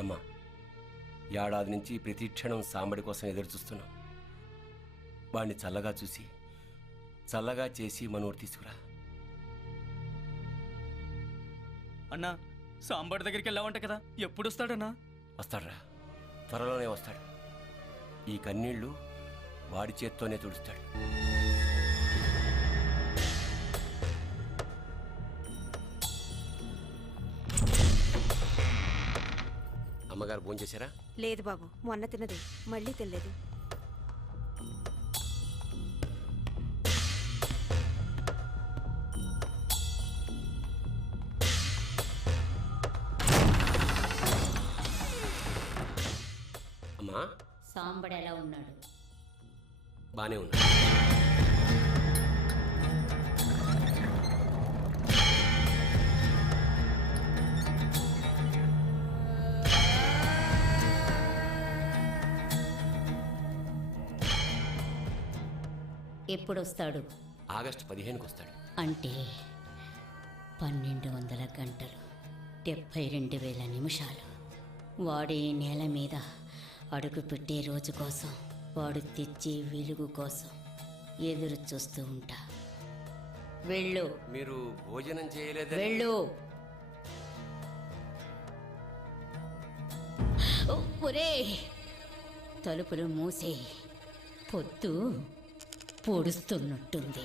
అమ్మా, ఏడాది నుంచి ప్రతి క్షణం సాంబడి కోసం ఎదురు చూస్తున్నాం. వాడిని చల్లగా చూసి చల్లగా చేసి మనూరు తీసుకురా. అన్నా, సాంబడి దగ్గరికి వెళ్ళావంట కదా, ఎప్పుడు వస్తాడన్నా? వస్తాడురా, త్వరలోనే వస్తాడు. ఈ కన్నీళ్లు వాడి చేత్తోనే తుడుస్తాడు. అమ్మగారు భోంచేశారా? లేదు బాబు, మొన్న తిన్నది మళ్ళీ తినలేదు. అమ్మా, సాంబడు ఎలా ఉన్నాడు? బానే ఉన్నా. ఎప్పుడొస్తాడు? ఆగస్టు 15కి వస్తాడు. అంటే 1200 గంటలు, 72,000 నిమిషాలు. వాడి నేల మీద అడుగు పెట్టే రోజు కోసం, వాడు తెచ్చే వెలుగు కోసం ఎదురు చూస్తూ ఉంటా. వెళ్ళు. మీరు భోజనం చేయలేదు? వెళ్ళు. ఒరే, తలుపులు మూసే, పొద్దు పొడుస్తున్నట్టుంది.